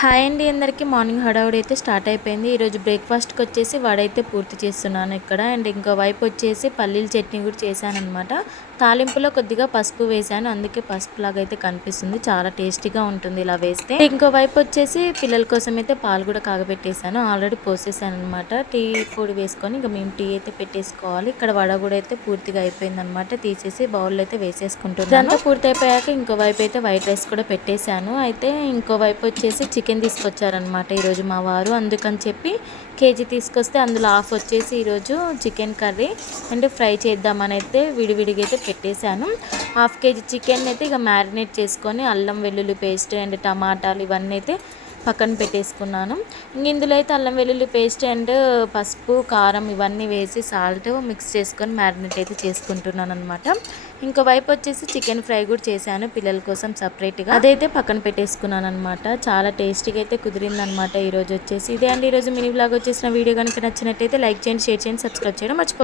Hi అండి అందరికీ morning హడావుడి అయితే స్టార్ట్ అయిపోయింది. ఈరోజు బ్రేక్ఫాస్ట్కి వచ్చేసి వడైతే పూర్తి చేస్తున్నాను ఇక్కడ. అండ్ ఇంకో వైపు వచ్చేసి పల్లీల చట్నీ కూడా చేశానమాట. తాలింపులో కొద్దిగా పసుపు వేశాను, అందుకే పసుపు లాగా అయితే కనిపిస్తుంది. చాలా టేస్టీగా ఉంటుంది ఇలా వేస్తే. ఇంకో వైపు వచ్చేసి పిల్లల కోసం అయితే పాలు కూడా కాగబెట్టేశాను, ఆల్రెడీ పోసేసాను అనమాట. టీ పొడి వేసుకొని ఇంకా మేము టీ అయితే పెట్టేసుకోవాలి. ఇక్కడ వడ కూడా అయితే పూర్తిగా అయిపోయింది అనమాట. తీసేసి బౌల్లో అయితే వేసేసుకుంటున్నాను. ఇదంతా పూర్తి అయిపోయాక ఇంకో వైపు అయితే వైట్ రైస్ కూడా పెట్టేశాను. అయితే ఇంకో వైపు వచ్చేసి చికెన్ తీసుకొచ్చారనమాట ఈరోజు మా వారు. అందుకని చెప్పి కేజీ తీసుకొస్తే అందులో హాఫ్ వచ్చేసి ఈరోజు చికెన్ కర్రీ అండ్ ఫ్రై చేద్దామని అయితే విడివిడిగా అయితే పెట్టేశాను. హాఫ్ కేజీ చికెన్ అయితే ఇక మ్యారినేట్ చేసుకొని అల్లం వెల్లుల్లి పేస్ట్ అండ్ టమాటాలు ఇవన్నీ అయితే పక్కన పెట్టేసుకున్నాను. ఇందులో అయితే అల్లం వెల్లుల్లి పేస్ట్ అండ్ పసుపు కారం ఇవన్నీ వేసి సాల్ట్ మిక్స్ చేసుకొని మ్యారినేట్ అయితే చేసుకుంటున్నాను అనమాట. ఇంకో వైపు వచ్చేసి చికెన్ ఫ్రై కూడా చేశాను పిల్లల కోసం సపరేట్గా, అదైతే పక్కన పెట్టేసుకున్నాను అనమాట. చాలా టేస్టీగా అయితే కుదిరిందనమాట ఈరోజు వచ్చేసి. ఇదే అండి ఈరోజు మినీ బ్లాగ్ వచ్చేసిన వీడియో కనుక నచ్చినట్టయితే లైక్ చేయండి, షేర్ చేయండి, సబ్స్క్రైబ్ చేయడం మర్చిపోకండి.